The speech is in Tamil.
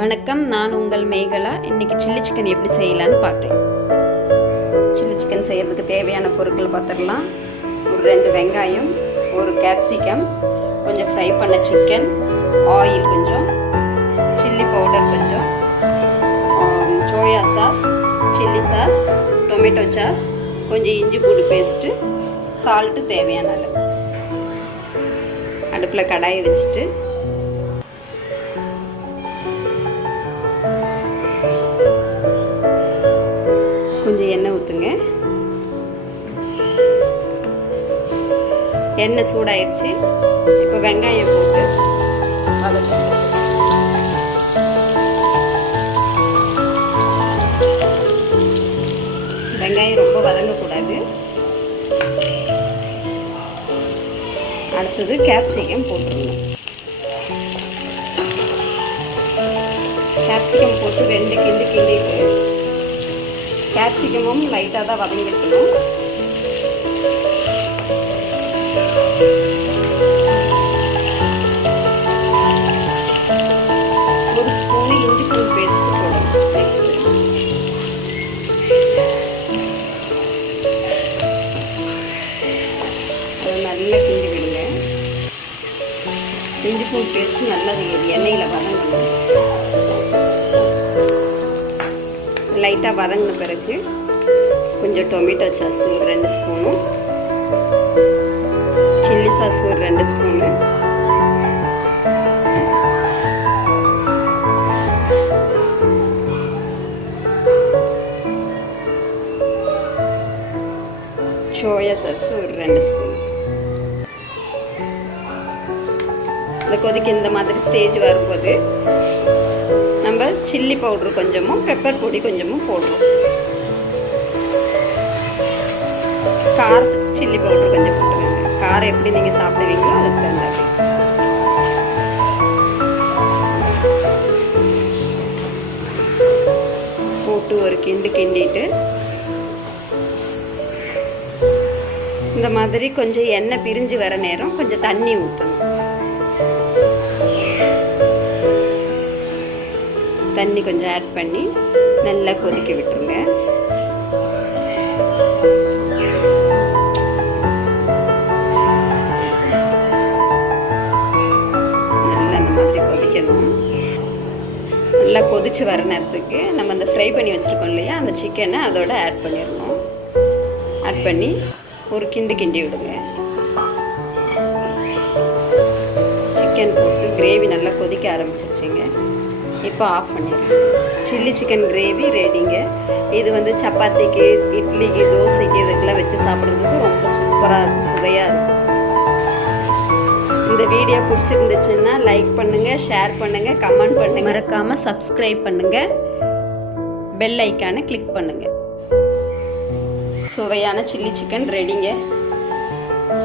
வணக்கம், நான் உங்கள் மேகலா. இன்றைக்கி சில்லி சிக்கன் எப்படி செய்யலான்னு பார்க்கலாம். சில்லி சிக்கன் செய்கிறதுக்கு தேவையான பொருட்கள் பார்த்துடலாம். ஒரு 2 வெங்காயம், ஒரு கேப்சிகம், கொஞ்சம் ஃப்ரை பண்ண சிக்கன், ஆயில் கொஞ்சம், சில்லி பவுடர் கொஞ்சம், soya sauce, chilli sauce, tomato sauce, கொஞ்சம் இஞ்சி பூண்டு பேஸ்ட்டு, சால்ட்டு தேவையான அளவு. அடுப்பில் கடாயை வச்சுட்டு கொஞ்சம் எண்ணெய் ஊற்றுங்க. எண்ணெய் சூடாயிருச்சு. இப்போ வெங்காயம் போட்டு வதக்குங்க. வெங்காயம் ரொம்ப வதங்கக்கூடாது. அடுத்தது கேப்சிகம் போட்டுருங்க. கேப்சிகம் போட்டு 2 கிண்டிட்டு கேப்சிகமும் லைட்டாக தான் வதங்கிக்கணும். ஒரு ஸ்பூன் இஞ்சி பூண்டு பேஸ்ட் போடணும். நெக்ஸ்ட் அதை நல்லா கிண்டி விடுங்க. இஞ்சி பூண்டு பேஸ்ட்டு நல்லா எண்ணெயில் வதங்கணும். லைட்டாக வதங்கின பிறகு கொஞ்சம் டொமேட்டோ சாஸ் ஒரு 2 ஸ்பூனும், சில்லி சாஸ் ஒரு 2 ஸ்பூனு, சோயா சாஸ் ஒரு 2 ஸ்பூன். இந்த கொதிக்கு இந்த மாதிரி ஸ்டேஜ் வரும்போது நம்ம சில்லி பவுட்ரு கொஞ்சமும் பெப்பர் பொடி கொஞ்சமும் போடுறோம். காரத்துக்கு சில்லி பவுட்ரு கொஞ்சம் போட்டுருங்க. காரம் எப்படி நீங்கள் சாப்பிடுவீங்களோ அதுக்கு தகுந்தாங்க. போட்டு ஒரு கிண்டிட்டு இந்த மாதிரி கொஞ்சம் எண்ணெய் பிரிஞ்சு வர நேரம் கொஞ்சம் தண்ணி ஊற்றணும். தண்ணி கொஞ்சம் ஆட் பண்ணி நல்லா கொதிக்க விட்டுருங்க. நல்லா இந்த மாதிரி கொதிக்கணும். நல்லா கொதிச்சு வர நேரத்துக்கு நம்ம அந்த ஃப்ரை பண்ணி வச்சுருக்கோம் இல்லையா, அந்த சிக்கனை அதோட ஆட் பண்ணிடணும். ஆட் பண்ணி ஒரு கிண்டி விடுங்க. சிக்கன் போட்டு கிரேவி நல்லா கொதிக்க ஆரம்பிச்சிருச்சிங்க. இப்போ ஆஃப் பண்ணிடுங்க. சில்லி சிக்கன் கிரேவி ரெடிங்க. இது வந்து சப்பாத்திக்கு, இட்லிக்கு, தோசைக்கு இதுக்கெல்லாம் வச்சு சாப்பிட்றதுக்கு ரொம்ப சூப்பராக இருக்கும், சுவையாக இருக்கும். இந்த வீடியோ பிடிச்சிருந்துச்சுன்னா லைக் பண்ணுங்கள், ஷேர் பண்ணுங்கள், கமெண்ட் பண்ணுங்கள். மறக்காமல் சப்ஸ்கிரைப் பண்ணுங்கள், பெல் ஐக்கானை கிளிக் பண்ணுங்கள். சுவையான சில்லி சிக்கன் ரெடிங்க.